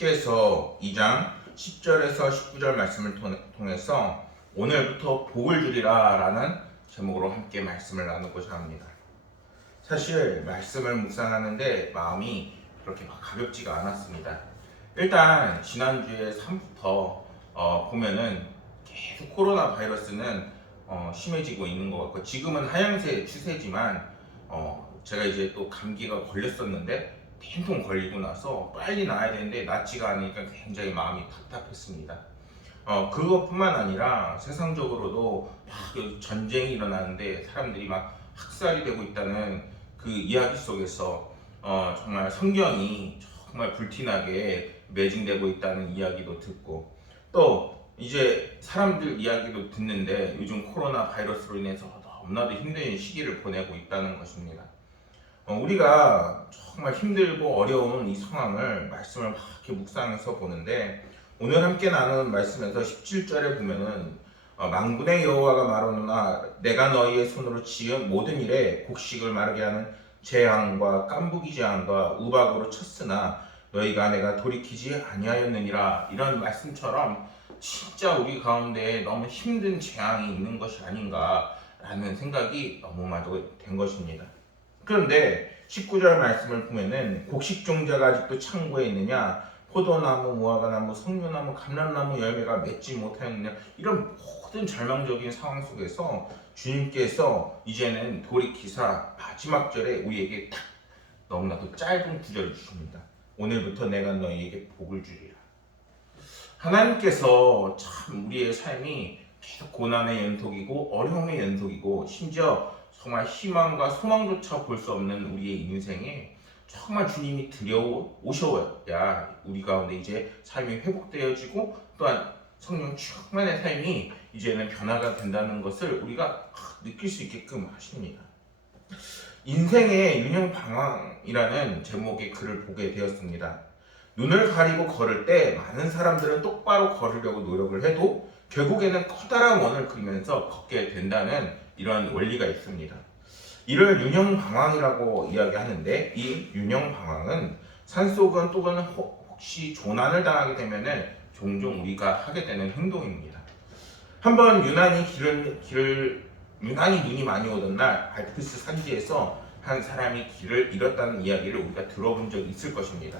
학개서 2장 10절에서 19절 말씀을 통해서 오늘부터 복을 주리라 라는 제목으로 함께 말씀을 나누고자 합니다. 사실 말씀을 묵상하는데 마음이 그렇게 막 가볍지가 않았습니다. 일단 지난주에 3부터 보면은 계속 코로나 바이러스는 심해지고 있는 것 같고, 지금은 하향세 추세지만 제가 이제 또 감기가 걸렸었는데 핑통 걸리고 나서 빨리 나아야 되는데 낫지가 않으니까 굉장히 마음이 답답했습니다. 그것뿐만 아니라 세상적으로도 막 전쟁이 일어나는데 사람들이 막 학살이 되고 있다는 그 이야기 속에서 정말 성경이 정말 불티나게 매징되고 있다는 이야기도 듣고, 또 이제 사람들 이야기도 듣는데 요즘 코로나 바이러스로 인해서 너무나도 힘든 시기를 보내고 있다는 것입니다. 우리가 정말 힘들고 어려운 이 상황을 말씀을 막 이렇게 묵상해서 보는데, 오늘 함께 나누는 말씀에서 17절에 보면은 만군의 여호와가 말하노라 내가 너희의 손으로 지은 모든 일에 곡식을 마르게 하는 재앙과 깐부기 재앙과 우박으로 쳤으나 너희가 내가 돌이키지 아니하였느니라. 이런 말씀처럼 진짜 우리 가운데 너무 힘든 재앙이 있는 것이 아닌가라는 생각이 너무 많이 된 것입니다. 그런데 19절 말씀을 보면은 곡식 종자가 아직도 창고에 있느냐, 포도나무, 무화과나무, 석류나무, 감람나무 열매가 맺지 못하였느냐, 이런 모든 절망적인 상황 속에서 주님께서 이제는 돌이키사 마지막 절에 우리에게 딱 너무나도 짧은 구절을 주십니다. 오늘부터 내가 너희에게 복을 주리라. 하나님께서 참 우리의 삶이 계속 고난의 연속이고 어려움의 연속이고, 심지어 정말 희망과 소망조차 볼 수 없는 우리의 인생에 정말 주님이 들여오셔야 우리 가운데 이제 삶이 회복되어지고, 또한 성령 충만의 삶이 이제는 변화가 된다는 것을 우리가 느낄 수 있게끔 하십니다. 인생의 균형방황이라는 제목의 글을 보게 되었습니다. 눈을 가리고 걸을 때 많은 사람들은 똑바로 걸으려고 노력을 해도 결국에는 커다란 원을 그리면서 걷게 된다는 이런 원리가 있습니다. 이를 균형방황이라고 이야기하는데, 이 균형방황은 산속은 또는 혹시 조난을 당하게 되면 종종 우리가 하게 되는 행동입니다. 한번 유난히 눈이 많이 오던 날 알프스 산지에서 한 사람이 길을 잃었다는 이야기를 우리가 들어본 적이 있을 것입니다.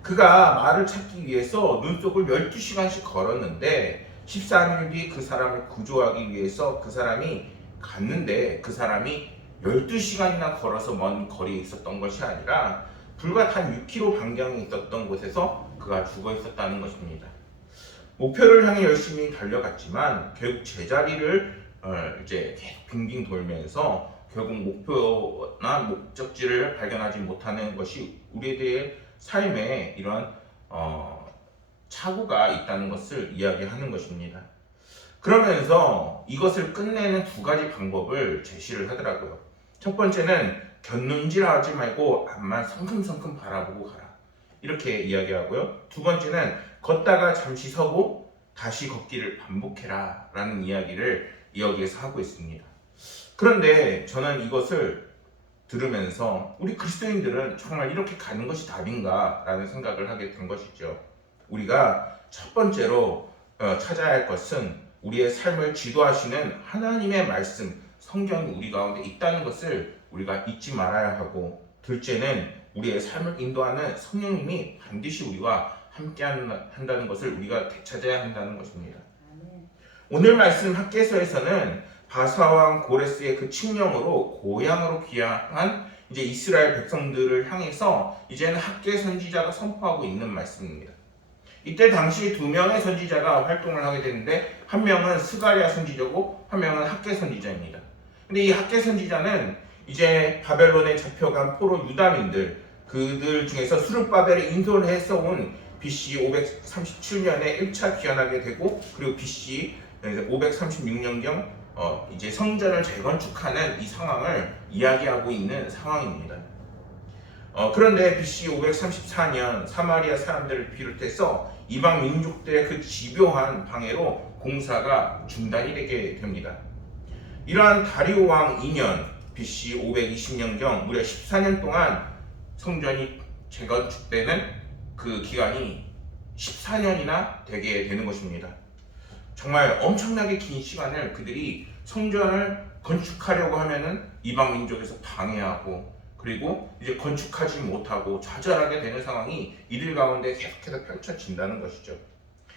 그가 말을 찾기 위해서 눈속을 12시간씩 걸었는데 13일 뒤 그 사람을 구조하기 위해서 그 사람이 갔는데, 그 사람이 12시간이나 걸어서 먼 거리에 있었던 것이 아니라 불과 단 6km 반경에 있었던 곳에서 그가 죽어 있었다는 것입니다. 목표를 향해 열심히 달려갔지만 결국 제자리를 이제 계속 빙빙 돌면서 결국 목표나 목적지를 발견하지 못하는 것이 우리들의 삶에 이런 착오가 있다는 것을 이야기하는 것입니다. 그러면서 이것을 끝내는 두 가지 방법을 제시를 하더라고요. 첫 번째는 곁눈질하지 말고 앞만 성큼성큼 바라보고 가라, 이렇게 이야기하고요. 두 번째는 걷다가 잠시 서고 다시 걷기를 반복해라 라는 이야기를 여기에서 하고 있습니다. 그런데 저는 이것을 들으면서 우리 그리스도인들은 정말 이렇게 가는 것이 답인가 라는 생각을 하게 된 것이죠. 우리가 첫 번째로 찾아야 할 것은 우리의 삶을 지도하시는 하나님의 말씀, 성경이 우리 가운데 있다는 것을 우리가 잊지 말아야 하고, 둘째는 우리의 삶을 인도하는 성령님이 반드시 우리와 함께 한다는 것을 우리가 되찾아야 한다는 것입니다. 오늘 말씀 학개서에서는 바사왕 고레스의 그 칙령으로 고향으로 귀향한 이제 이스라엘 백성들을 향해서 이제는 학개 선지자가 선포하고 있는 말씀입니다. 이때 당시 두 명의 선지자가 활동을 하게 되는데, 한 명은 스가랴 선지자고 한 명은 학개 선지자입니다. 근데 이 학개 선지자는 이제 바벨론에 잡혀간 포로 유다민들, 그들 중에서 수르바벨을 인솔해서 온 BC 537년에 1차 귀환하게 되고, 그리고 BC 536년경 이제 성전을 재건축하는 이 상황을 이야기하고 있는 상황입니다. 그런데 BC 534년 사마리아 사람들을 비롯해서 이방 민족들의 그 집요한 방해로 공사가 중단이 되게 됩니다. 이러한 다리오 왕 2년 BC 520년경 무려 14년 동안 성전이 재건축되는 그 기간이 14년이나 되게 되는 것입니다. 정말 엄청나게 긴 시간을 그들이 성전을 건축하려고 하면은 이방 민족에서 방해하고, 그리고 이제 건축하지 못하고 좌절하게 되는 상황이 이들 가운데 계속해서 펼쳐진다는 것이죠.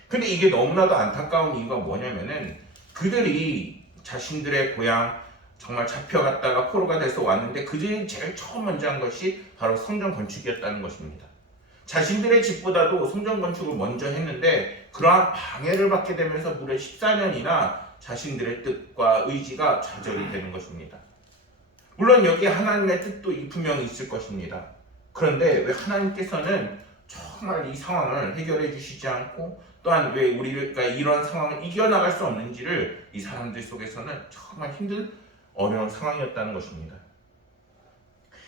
근데 이게 너무나도 안타까운 이유가 뭐냐면은 그들이 자신들의 고향 정말 잡혀갔다가 포로가 돼서 왔는데 그들이 제일 처음 먼저 한 것이 바로 성전 건축이었다는 것입니다. 자신들의 집보다도 성전 건축을 먼저 했는데 그러한 방해를 받게 되면서 무려 14년이나 자신들의 뜻과 의지가 좌절이 되는 것입니다. 물론 여기에 하나님의 뜻도 분명히 있을 것입니다. 그런데 왜 하나님께서는 정말 이 상황을 해결해 주시지 않고, 또한 왜 우리가 이런 상황을 이겨나갈 수 없는지를 이 사람들 속에서는 정말 힘든 어려운 상황이었다는 것입니다.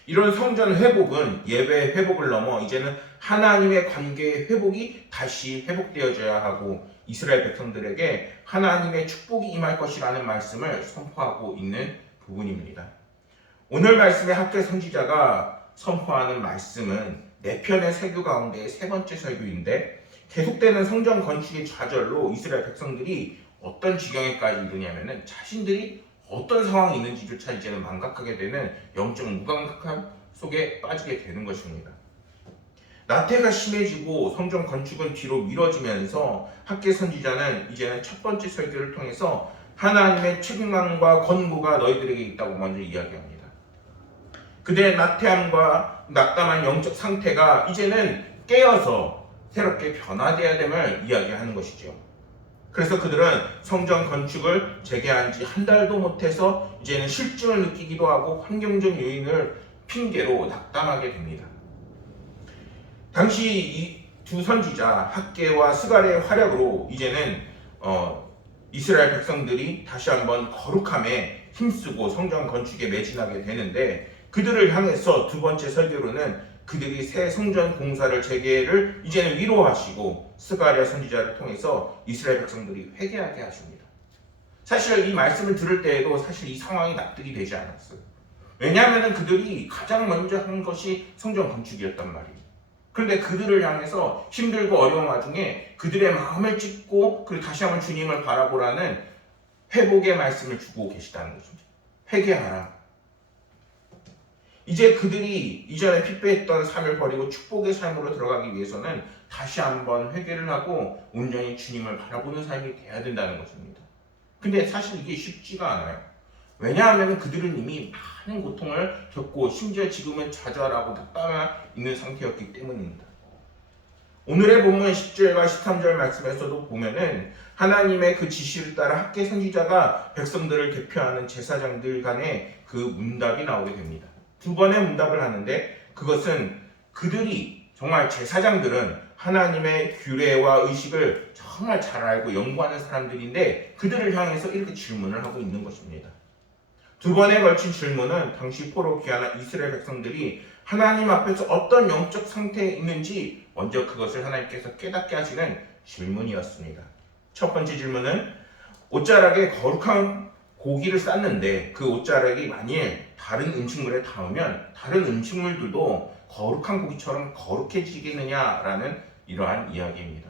이런 성전 회복은 예배 회복을 넘어 이제는 하나님의 관계의 회복이 다시 회복되어져야 하고, 이스라엘 백성들에게 하나님의 축복이 임할 것이라는 말씀을 선포하고 있는 부분입니다. 오늘 말씀의 학계 선지자가 선포하는 말씀은 4편의 설교 가운데 세 번째 설교인데, 계속되는 성전 건축의 좌절로 이스라엘 백성들이 어떤 지경에까지 이르냐면은 자신들이 어떤 상황이 있는지조차 이제는 망각하게 되는 영적 무감각함 속에 빠지게 되는 것입니다. 나태가 심해지고 성전 건축은 뒤로 미뤄지면서 학계 선지자는 이제는 첫 번째 설교를 통해서 하나님의 책임감과 권고가 너희들에게 있다고 먼저 이야기합니다. 그들의 나태함과 낙담한 영적 상태가 이제는 깨어서 새롭게 변화되어야 됨을 이야기하는 것이죠. 그래서 그들은 성전 건축을 재개한 지 한 달도 못해서 이제는 실증을 느끼기도 하고 환경적 요인을 핑계로 낙담하게 됩니다. 당시 이 두 선지자 학개와 스갈의 활약으로 이제는 이스라엘 백성들이 다시 한번 거룩함에 힘쓰고 성전 건축에 매진하게 되는데, 그들을 향해서 두 번째 설교로는 그들이 새 성전 공사를 재개를 이제는 위로하시고 스가랴 선지자를 통해서 이스라엘 백성들이 회개하게 하십니다. 사실 이 말씀을 들을 때에도 사실 이 상황이 납득이 되지 않았어요. 왜냐하면 그들이 가장 먼저 한 것이 성전 건축이었단 말이에요. 그런데 그들을 향해서 힘들고 어려운 와중에 그들의 마음을 찢고 그리고 다시 한번 주님을 바라보라는 회복의 말씀을 주고 계시다는 것입니다. 회개하라. 이제 그들이 이전에 핍배했던 삶을 버리고 축복의 삶으로 들어가기 위해서는 다시 한번 회개를 하고 온전히 주님을 바라보는 삶이 돼야 된다는 것입니다. 근데 사실 이게 쉽지가 않아요. 왜냐하면 그들은 이미 많은 고통을 겪고 심지어 지금은 좌절하고 낙담해 있는 상태였기 때문입니다. 오늘의 본문 10절과 13절 말씀에서도 보면은 하나님의 그 지시를 따라 학개 선지자가 백성들을 대표하는 제사장들 간의 그 문답이 나오게 됩니다. 두 번의 문답을 하는데, 그것은 그들이 정말 제사장들은 하나님의 규례와 의식을 정말 잘 알고 연구하는 사람들인데 그들을 향해서 이렇게 질문을 하고 있는 것입니다. 두 번에 걸친 질문은 당시 포로 귀환한 이스라엘 백성들이 하나님 앞에서 어떤 영적 상태에 있는지 먼저 그것을 하나님께서 깨닫게 하시는 질문이었습니다. 첫 번째 질문은 옷자락에 거룩한 고기를 쌌는데 그 옷자락이 만일 다른 음식물에 닿으면 다른 음식물들도 거룩한 고기처럼 거룩해지겠느냐라는 이러한 이야기입니다.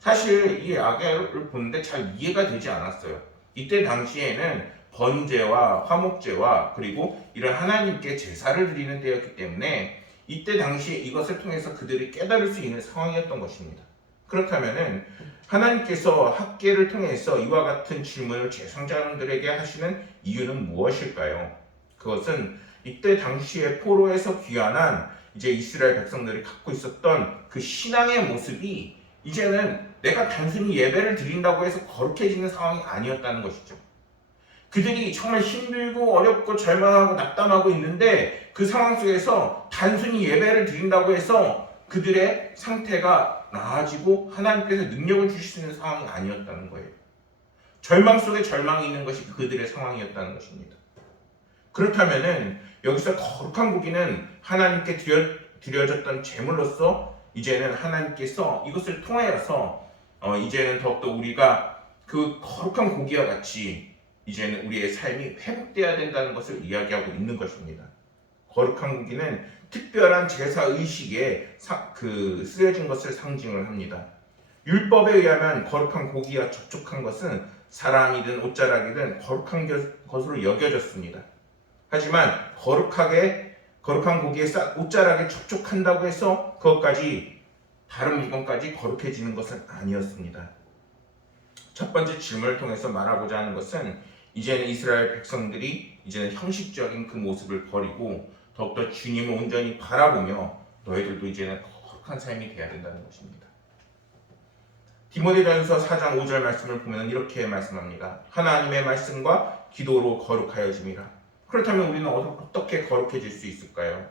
사실 이 아가를 보는데 잘 이해가 되지 않았어요. 이때 당시에는 번제와 화목제와 그리고 이런 하나님께 제사를 드리는 때였기 때문에 이때 당시에 이것을 통해서 그들이 깨달을 수 있는 상황이었던 것입니다. 그렇다면은 하나님께서 학개를 통해서 이와 같은 질문을 제사장들에게 하시는 이유는 무엇일까요? 그것은 이때 당시에 포로에서 귀환한 이제 이스라엘 백성들이 갖고 있었던 그 신앙의 모습이 이제는 내가 단순히 예배를 드린다고 해서 거룩해지는 상황이 아니었다는 것이죠. 그들이 정말 힘들고 어렵고 절망하고 낙담하고 있는데 그 상황 속에서 단순히 예배를 드린다고 해서 그들의 상태가 나아지고 하나님께서 능력을 주실 수 있는 상황이 아니었다는 거예요. 절망 속에 절망이 있는 것이 그들의 상황이었다는 것입니다. 그렇다면은 여기서 거룩한 고기는 하나님께 드려졌던 제물로서 이제는 하나님께서 이것을 통하여서 이제는 더욱더 우리가 그 거룩한 고기와 같이 이제는 우리의 삶이 회복되어야 된다는 것을 이야기하고 있는 것입니다. 거룩한 고기는 특별한 제사 의식에 쓰여진 것을 상징을 합니다. 율법에 의하면 거룩한 고기와 접촉한 것은 사람이든 옷자락이든 거룩한 것으로 여겨졌습니다. 하지만 거룩한 고기에 옷자락에 접촉한다고 해서 그것까지 다른 물건까지 거룩해지는 것은 아니었습니다. 첫 번째 질문을 통해서 말하고자 하는 것은 이제는 이스라엘 백성들이 이제는 형식적인 그 모습을 버리고 더욱더 주님을 온전히 바라보며 너희들도 이제는 거룩한 삶이 되어야 된다는 것입니다. 디모데전서 4장 5절 말씀을 보면 이렇게 말씀합니다. 하나님의 말씀과 기도로 거룩하여짐이라. 그렇다면 우리는 어떻게 거룩해질 수 있을까요?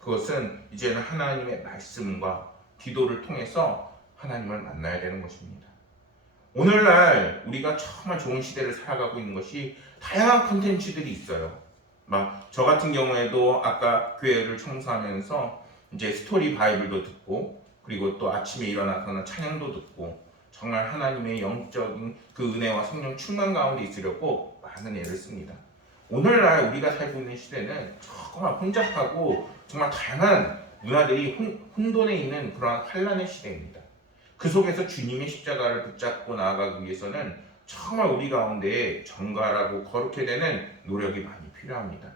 그것은 이제는 하나님의 말씀과 기도를 통해서 하나님을 만나야 되는 것입니다. 오늘날 우리가 정말 좋은 시대를 살아가고 있는 것이 다양한 콘텐츠들이 있어요. 막 저 같은 경우에도 아까 교회를 청소하면서 이제 스토리 바이블도 듣고 그리고 또 아침에 일어나서는 찬양도 듣고 정말 하나님의 영적인 그 은혜와 성령 충만 가운데 있으려고 많은 애를 씁니다. 오늘날 우리가 살고 있는 시대는 정말 혼잡하고 정말 다양한 문화들이 혼돈에 있는 그러한 환란의 시대입니다. 그 속에서 주님의 십자가를 붙잡고 나아가기 위해서는 정말 우리 가운데 정갈하고 거룩해 되는 노력이 많이 필요합니다.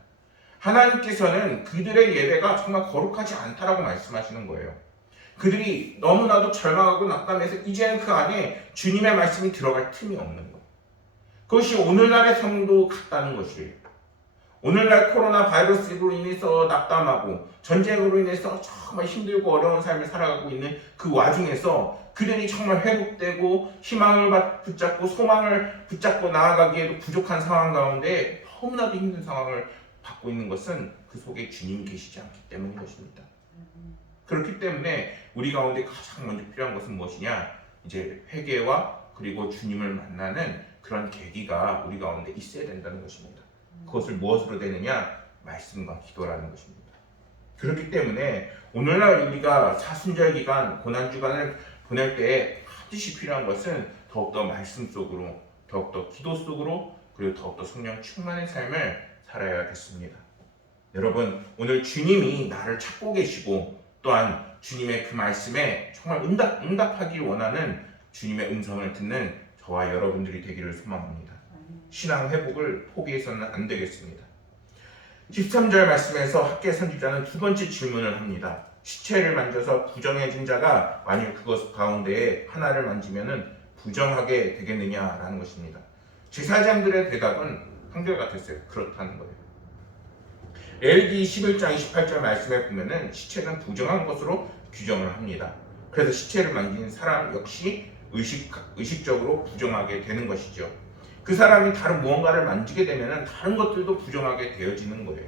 하나님께서는 그들의 예배가 정말 거룩하지 않다라고 말씀하시는 거예요. 그들이 너무나도 절망하고 낙담해서 이제는 그 안에 주님의 말씀이 들어갈 틈이 없는 거예요. 그것이 오늘날의 성도 같다는 것이에요. 오늘날 코로나 바이러스로 인해서 낙담하고 전쟁으로 인해서 정말 힘들고 어려운 삶을 살아가고 있는 그 와중에서 그들이 정말 회복되고 희망을 붙잡고 소망을 붙잡고 나아가기에도 부족한 상황 가운데 너무나도 힘든 상황을 받고 있는 것은 그 속에 주님이 계시지 않기 때문인 것입니다. 그렇기 때문에 우리 가운데 가장 먼저 필요한 것은 무엇이냐? 이제 회개와 그리고 주님을 만나는 그런 계기가 우리 가운데 있어야 된다는 것입니다. 그것을 무엇으로 되느냐? 말씀과 기도라는 것입니다. 그렇기 때문에 오늘날 우리가 사순절 기간, 고난 주간을 보낼 때 반드시 필요한 것은 더욱더 말씀 속으로, 더욱더 기도 속으로, 그리고 더욱더 성령 충만의 삶을 살아야겠습니다. 여러분, 오늘 주님이 나를 찾고 계시고 또한 주님의 그 말씀에 정말 응답하길 원하는 주님의 음성을 듣는 저와 여러분들이 되기를 소망합니다. 신앙 회복을 포기해서는 안 되겠습니다. 13절 말씀에서 학계 선지자는 두 번째 질문을 합니다. 시체를 만져서 부정해진 자가 만일 그것 가운데에 하나를 만지면은 부정하게 되겠느냐라는 것입니다. 제사장들의 대답은 한결같았어요. 그렇다는 거예요. 레위기 11장 28절 말씀에 보면은 시체는 부정한 것으로 규정을 합니다. 그래서 시체를 만진 사람 역시 의식적으로 부정하게 되는 것이죠. 그 사람이 다른 무언가를 만지게 되면은 다른 것들도 부정하게 되어지는 거예요.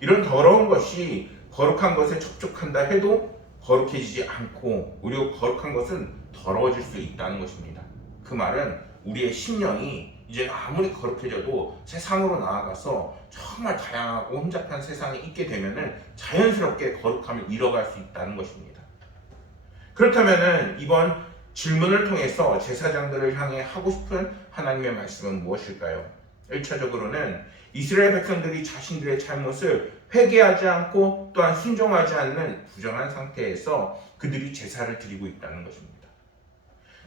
이런 더러운 것이 거룩한 것에 접촉한다 해도 거룩해지지 않고 오히려 거룩한 것은 더러워질 수 있다는 것입니다. 그 말은 우리의 심령이 이제 아무리 거룩해져도 세상으로 나아가서 정말 다양하고 혼잡한 세상에 있게 되면은 자연스럽게 거룩함을 잃어갈 수 있다는 것입니다. 그렇다면은 이번 질문을 통해서 제사장들을 향해 하고 싶은 하나님의 말씀은 무엇일까요? 1차적으로는 이스라엘 백성들이 자신들의 잘못을 회개하지 않고 또한 순종하지 않는 부정한 상태에서 그들이 제사를 드리고 있다는 것입니다.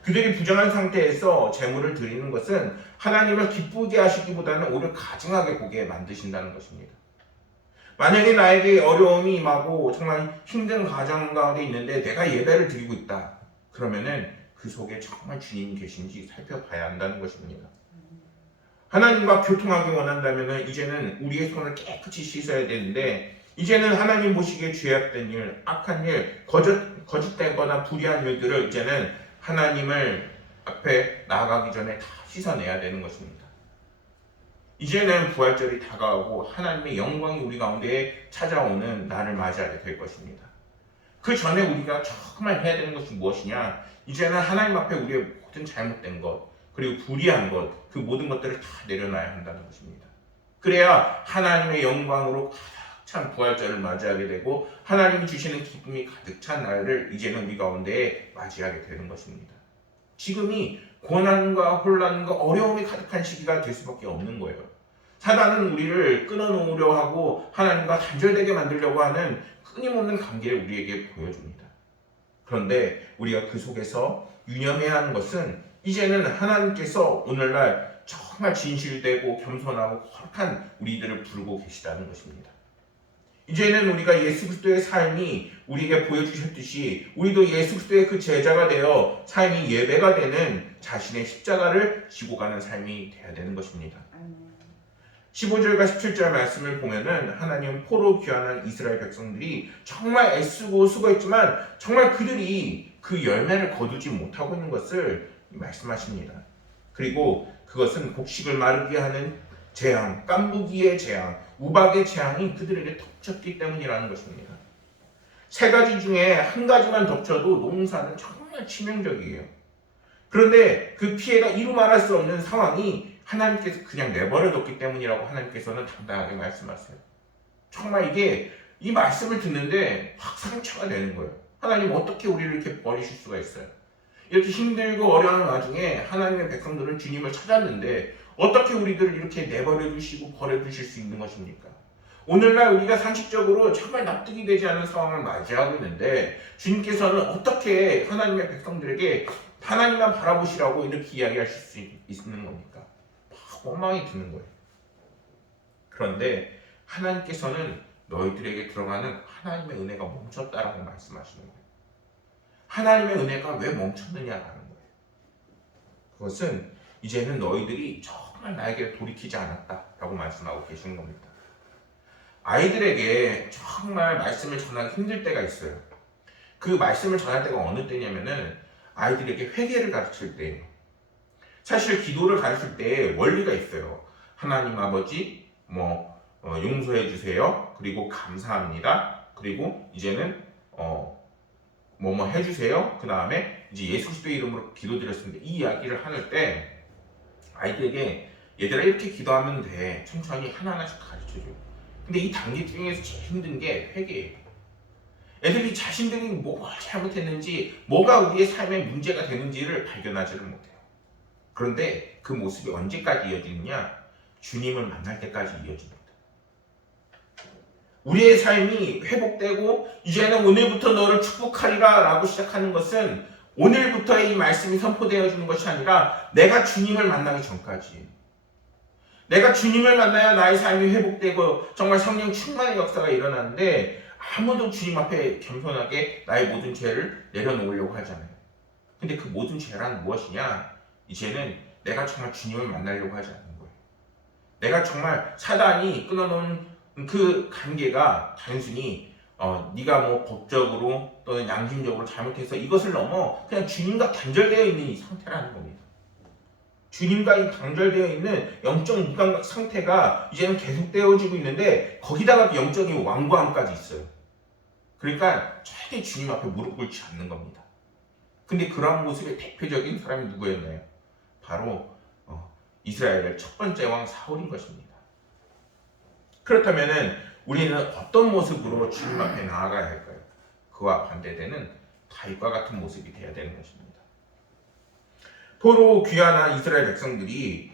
그들이 부정한 상태에서 제물을 드리는 것은 하나님을 기쁘게 하시기보다는 오히려 가증하게 보게 만드신다는 것입니다. 만약에 나에게 어려움이 임하고 정말 힘든 가정 가운데 있는데 내가 예배를 드리고 있다. 그러면은 그 속에 정말 주님이 계신지 살펴봐야 한다는 것입니다. 하나님과 교통하기 원한다면 이제는 우리의 손을 깨끗이 씻어야 되는데 이제는 하나님 보시기에 죄악된 일, 악한 일, 거짓되거나 불의한 일들을 이제는 하나님을 앞에 나아가기 전에 다 씻어내야 되는 것입니다. 이제는 부활절이 다가오고 하나님의 영광이 우리 가운데 찾아오는 날을 맞이하게 될 것입니다. 그 전에 우리가 정말 해야 되는 것이 무엇이냐? 이제는 하나님 앞에 우리의 모든 잘못된 것, 그리고 불의한 것, 그 모든 것들을 다 내려놔야 한다는 것입니다. 그래야 하나님의 영광으로 가득 찬 부활절을 맞이하게 되고 하나님이 주시는 기쁨이 가득 찬 날을 이제는 우리 가운데 맞이하게 되는 것입니다. 지금이 고난과 혼란과 어려움이 가득한 시기가 될 수밖에 없는 거예요. 사단은 우리를 끊어놓으려 하고 하나님과 단절되게 만들려고 하는 끊임없는 관계를 우리에게 보여줍니다. 그런데 우리가 그 속에서 유념해야 하는 것은 이제는 하나님께서 오늘날 정말 진실되고 겸손하고 거룩한 우리들을 부르고 계시다는 것입니다. 이제는 우리가 예수 그리스도의 삶이 우리에게 보여주셨듯이 우리도 예수 그리스도의 그 제자가 되어 삶이 예배가 되는 자신의 십자가를 지고 가는 삶이 되어야 되는 것입니다. 15절과 17절 말씀을 보면은 하나님은 포로 귀환한 이스라엘 백성들이 정말 애쓰고 수고했지만 정말 그들이 그 열매를 거두지 못하고 있는 것을 말씀하십니다. 그리고 그것은 곡식을 마르게 하는 재앙, 깐부기의 재앙, 우박의 재앙이 그들에게 덮쳤기 때문이라는 것입니다. 세 가지 중에 한 가지만 덮쳐도 농사는 정말 치명적이에요. 그런데 그 피해가 이루 말할 수 없는 상황이 하나님께서 그냥 내버려뒀기 때문이라고 하나님께서는 당당하게 말씀하세요. 정말 이게 이 말씀을 듣는데 확 상처가 되는 거예요. 하나님 어떻게 우리를 이렇게 버리실 수가 있어요? 이렇게 힘들고 어려운 와중에 하나님의 백성들은 주님을 찾았는데 어떻게 우리들을 이렇게 내버려 두시고 버려 두실 수 있는 것입니까? 오늘날 우리가 상식적으로 정말 납득이 되지 않는 상황을 맞이하고 있는데 주님께서는 어떻게 하나님의 백성들에게 하나님만 바라보시라고 이렇게 이야기하실 수 있는 겁니까? 막 원망이 드는 거예요. 그런데 하나님께서는 너희들에게 들어가는 하나님의 은혜가 멈췄다라고 말씀하시는 거예요. 하나님의 은혜가 왜 멈췄느냐라는 거예요. 그것은 이제는 너희들이 정말 나에게 돌이키지 않았다라고 말씀하고 계시는 겁니다. 아이들에게 정말 말씀을 전하기 힘들 때가 있어요. 그 말씀을 전할 때가 어느 때냐면은 아이들에게 회개를 가르칠 때예요. 사실 기도를 가르칠 때 원리가 있어요. 하나님 아버지 용서해 주세요. 그리고 감사합니다. 그리고 이제는 뭐뭐 해주세요. 그 다음에 이제 예수 그리스도의 이름으로 기도드렸습니다. 이 이야기를 하는 때 아이들에게 얘들아 이렇게 기도하면 돼. 천천히 하나하나씩 가르쳐줘요. 근데 이 단계 중에서 제일 힘든 게 회개예요. 애들이 자신들이 뭘 잘못했는지 뭐가 우리의 삶에 문제가 되는지를 발견하지를 못해요. 그런데 그 모습이 언제까지 이어지느냐? 주님을 만날 때까지 이어집니다. 우리의 삶이 회복되고 이제는 오늘부터 너를 축복하리라 라고 시작하는 것은 오늘부터의 이 말씀이 선포되어지는 것이 아니라 내가 주님을 만나기 전까지, 내가 주님을 만나야 나의 삶이 회복되고 정말 성령 충만의 역사가 일어나는데 아무도 주님 앞에 겸손하게 나의 모든 죄를 내려놓으려고 하잖아요. 근데 그 모든 죄란 무엇이냐? 이제는 내가 정말 주님을 만나려고 하지 않는 거예요. 내가 정말 사단이 끊어놓은 그 관계가 단순히 네가 뭐 법적으로 또는 양심적으로 잘못해서 이것을 넘어 그냥 주님과 단절되어 있는 이 상태라는 겁니다. 주님과 이 단절되어 있는 영적 무감각 상태가 이제는 계속되어지고 있는데 거기다가 영적인 완고함까지 있어요. 그러니까 절대 주님 앞에 무릎 꿇지 않는 겁니다. 근데 그러한 모습의 대표적인 사람이 누구였나요? 바로 이스라엘의 첫 번째 왕 사울인 것입니다. 그렇다면 우리는 어떤 모습으로 주님 앞에 나아가야 할까요? 그와 반대되는 다윗과 같은 모습이 되어야 되는 것입니다. 포로 귀환한 이스라엘 백성들이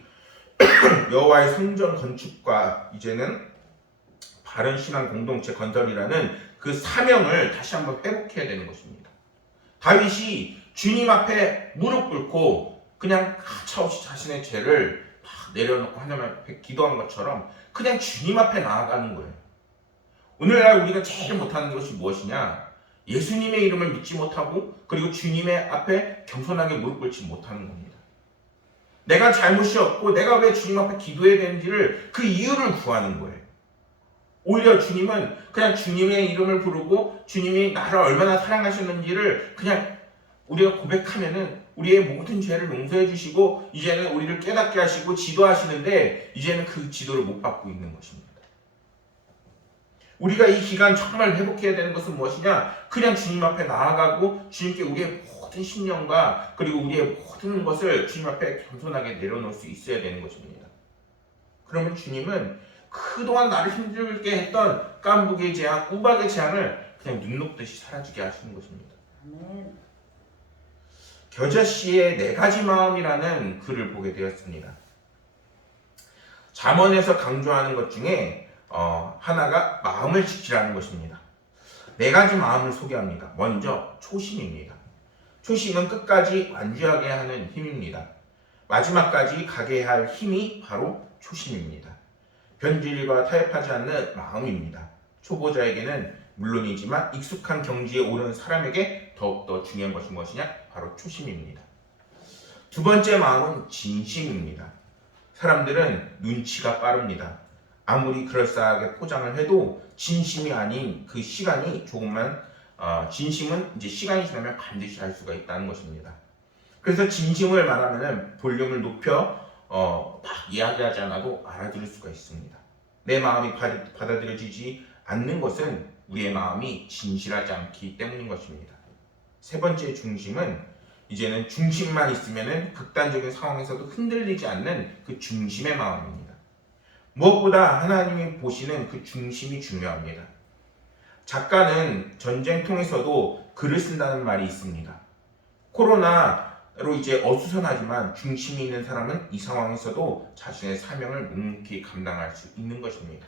여호와의 성전 건축과 이제는 바른 신앙 공동체 건설이라는 그 사명을 다시 한번 회복해야 되는 것입니다. 다윗이 주님 앞에 무릎 꿇고 그냥 가차없이 자신의 죄를 막 내려놓고 하나님 앞에 기도한 것처럼 그냥 주님 앞에 나아가는 거예요. 오늘날 우리가 제일 못하는 것이 무엇이냐? 예수님의 이름을 믿지 못하고 그리고 주님의 앞에 겸손하게 무릎 꿇지 못하는 겁니다. 내가 잘못이 없고 내가 왜 주님 앞에 기도해야 되는지를 그 이유를 구하는 거예요. 오히려 주님은 그냥 주님의 이름을 부르고 주님이 나를 얼마나 사랑하셨는지를 그냥 우리가 고백하면은 우리의 모든 죄를 용서해 주시고 이제는 우리를 깨닫게 하시고 지도하시는데 이제는 그 지도를 못 받고 있는 것입니다. 우리가 이 기간 정말 회복해야 되는 것은 무엇이냐? 그냥 주님 앞에 나아가고 주님께 우리의 모든 심령과 그리고 우리의 모든 것을 주님 앞에 겸손하게 내려놓을 수 있어야 되는 것입니다. 그러면 주님은 그동안 나를 힘들게 했던 깐부기의 재앙, 우박의 재앙을 그냥 눈 녹듯이 사라지게 하시는 것입니다. 아멘. 겨자씨의 4가지 마음이라는 글을 보게 되었습니다. 잠언에서 강조하는 것 중에 하나가 마음을 지키라는 것입니다. 4가지 마음을 소개합니다. 먼저 초심입니다. 초심은 끝까지 완주하게 하는 힘입니다. 마지막까지 가게 할 힘이 바로 초심입니다. 변질과 타협하지 않는 마음입니다. 초보자에게는 물론이지만 익숙한 경지에 오른 사람에게 더욱더 중요한 것이 무엇이냐? 바로 초심입니다. 두 번째 마음은 진심입니다. 사람들은 눈치가 빠릅니다. 아무리 그럴싸하게 포장을 해도 진심이 아닌 그 시간이 조금만 진심은 이제 시간이 지나면 반드시 알 수가 있다는 것입니다. 그래서 진심을 말하면 볼륨을 높여 막 이야기하지 않아도 알아들을 수가 있습니다. 내 마음이 받아들여지지 않는 것은 우리의 마음이 진실하지 않기 때문인 것입니다. 세 번째 중심은 이제는 중심만 있으면 극단적인 상황에서도 흔들리지 않는 그 중심의 마음입니다. 무엇보다 하나님이 보시는 그 중심이 중요합니다. 작가는 전쟁통에서도 글을 쓴다는 말이 있습니다. 코로나로 이제 어수선하지만 중심이 있는 사람은 이 상황에서도 자신의 사명을 묵묵히 감당할 수 있는 것입니다.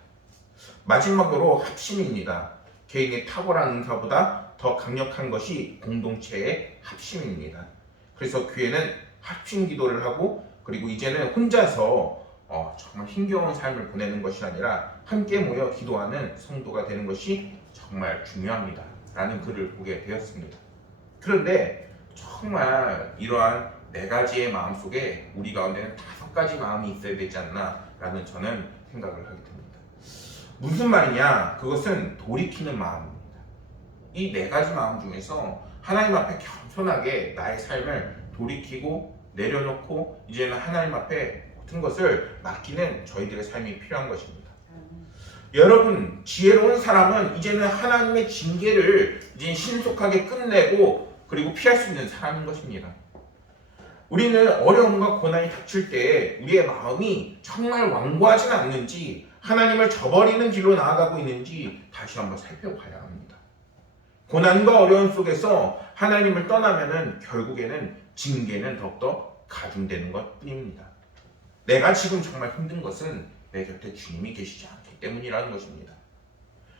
마지막으로 합심입니다. 개인의 탁월한 은사보다 더 강력한 것이 공동체의 합심입니다. 그래서 교회는 합심 기도를 하고 그리고 이제는 혼자서 정말 힘겨운 삶을 보내는 것이 아니라 함께 모여 기도하는 성도가 되는 것이 정말 중요합니다. 라는 글을 보게 되었습니다. 그런데 정말 이러한 네 가지의 마음 속에 우리 가운데는 5가지 마음이 있어야 되지 않나 라는 저는 생각을 하게 됩니다. 무슨 말이냐? 그것은 돌이키는 마음입니다. 이 네 가지 마음 중에서 하나님 앞에 겸손하게 나의 삶을 돌이키고 내려놓고 이제는 하나님 앞에 모든 것을 맡기는 저희들의 삶이 필요한 것입니다. 여러분, 지혜로운 사람은 이제는 하나님의 징계를 이제 신속하게 끝내고 그리고 피할 수 있는 사람인 것입니다. 우리는 어려움과 고난이 닥칠 때 우리의 마음이 정말 완고하지는 않는지 하나님을 저버리는 길로 나아가고 있는지 다시 한번 살펴봐야 합니다. 고난과 어려움 속에서 하나님을 떠나면은 결국에는 징계는 더욱더 가중되는 것 뿐입니다. 내가 지금 정말 힘든 것은 내 곁에 주님이 계시지 않기 때문이라는 것입니다.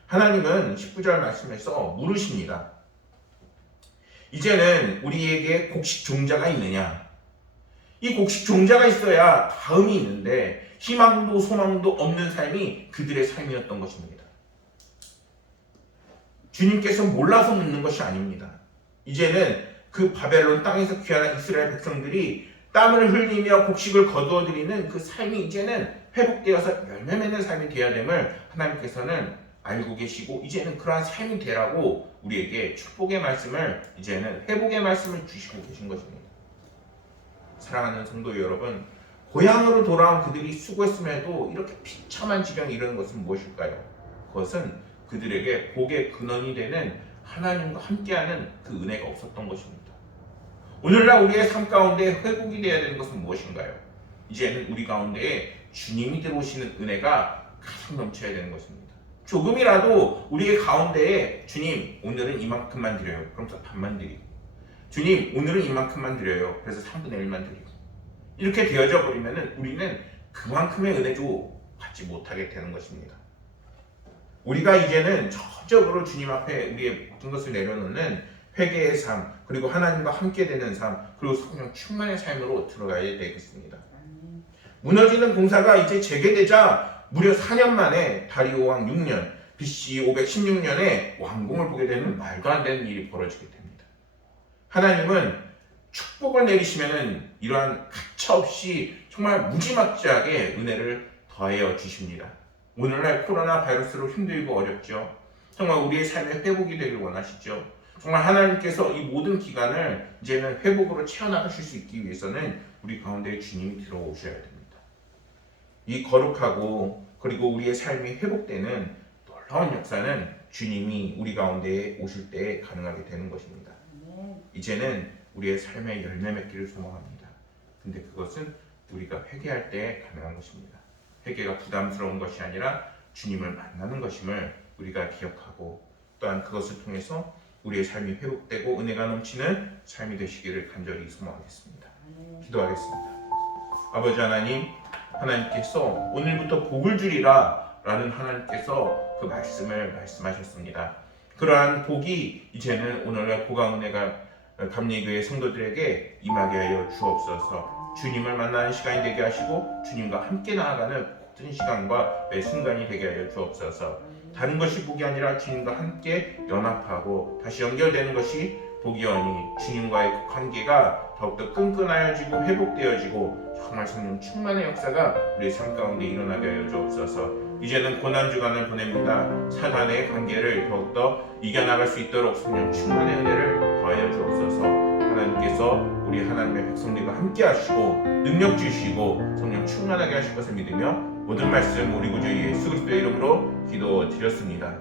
하나님은 19절 말씀에서 물으십니다. 이제는 우리에게 곡식 종자가 있느냐? 이 곡식 종자가 있어야 다음이 있는데 희망도 소망도 없는 삶이 그들의 삶이었던 것입니다. 주님께서 몰라서 묻는 것이 아닙니다. 이제는 그 바벨론 땅에서 귀환한 이스라엘 백성들이 땀을 흘리며 곡식을 거두어들이는 그 삶이 이제는 회복되어서 열매 맺는 삶이 되어야 됨을 하나님께서는 알고 계시고 이제는 그러한 삶이 되라고 우리에게 축복의 말씀을 이제는 회복의 말씀을 주시고 계신 것입니다. 사랑하는 성도 여러분, 고향으로 돌아온 그들이 수고했음에도 이렇게 비참한 지경에 이르는 것은 무엇일까요? 그것은 그들에게 복의 근원이 되는 하나님과 함께하는 그 은혜가 없었던 것입니다. 오늘날 우리의 삶 가운데 회복이 되어야 되는 것은 무엇인가요? 이제는 우리 가운데에 주님이 들어오시는 은혜가 가득 넘쳐야 되는 것입니다. 조금이라도 우리의 가운데에 주님 오늘은 이만큼만 드려요. 그럼 저 반만 드리고 주님 오늘은 이만큼만 드려요. 그래서 3분의 1만 드리고 이렇게 되어져 버리면 우리는 그만큼의 은혜도 받지 못하게 되는 것입니다. 우리가 이제는 전적으로 주님 앞에 우리의 모든 것을 내려놓는 회개의 삶, 그리고 하나님과 함께 되는 삶, 그리고 성령 충만의 삶으로 들어가야 되겠습니다. 무너지는 공사가 이제 재개되자 무려 4년 만에 다리오 왕 6년, BC 516년에 왕궁을 보게 되는 말도 안 되는 일이 벌어지게 됩니다. 하나님은 축복을 내리시면은 이러한 가차없이 정말 무지막지하게 은혜를 더하여 주십니다. 오늘날 코로나 바이러스로 힘들고 어렵죠. 정말 우리의 삶의 회복이 되길 원하시죠. 정말 하나님께서 이 모든 기간을 이제는 회복으로 채워나가실 수 있기 위해서는 우리 가운데 주님이 들어오셔야 됩니다. 이 거룩하고 그리고 우리의 삶이 회복되는 놀라운 역사는 주님이 우리 가운데에 오실 때 가능하게 되는 것입니다. 이제는 우리의 삶의 열매 맺기를 소망합니다. 근데 그것은 우리가 회개할 때 가능한 것입니다. 회개가 부담스러운 것이 아니라 주님을 만나는 것임을 우리가 기억하고 또한 그것을 통해서 우리의 삶이 회복되고 은혜가 넘치는 삶이 되시기를 간절히 소망하겠습니다. 기도하겠습니다. 아버지 하나님, 하나님께서 오늘부터 복을 주리라 라는 하나님께서 그 말씀을 말씀하셨습니다. 그러한 복이 이제는 오늘날 보강 은혜가 감리교회 성도들에게 임하게 하여 주옵소서. 주님을 만나는 시간이 되게 하시고 주님과 함께 나아가는 모든 시간과 매 순간이 되게 하여 주옵소서. 다른 것이 복이 아니라 주님과 함께 연합하고 다시 연결되는 것이 복이오니 주님과의 그 관계가 더욱더 끈끈하여지고 회복되어지고 정말 성령 충만의 역사가 우리의 삶 가운데 일어나게 하여 주옵소서. 이제는 고난주간을 보냅니다. 사단의 관계를 더욱더 이겨나갈 수 있도록 성령 충만의 은혜를 더하여 주옵소서. 하나님께서 우리 하나님의 백성들과 함께 하시고 능력 주시고 성령 충만하게 하실 것을 믿으며 모든 말씀 우리 구주 예수 그리스도의 이름으로 기도드렸습니다.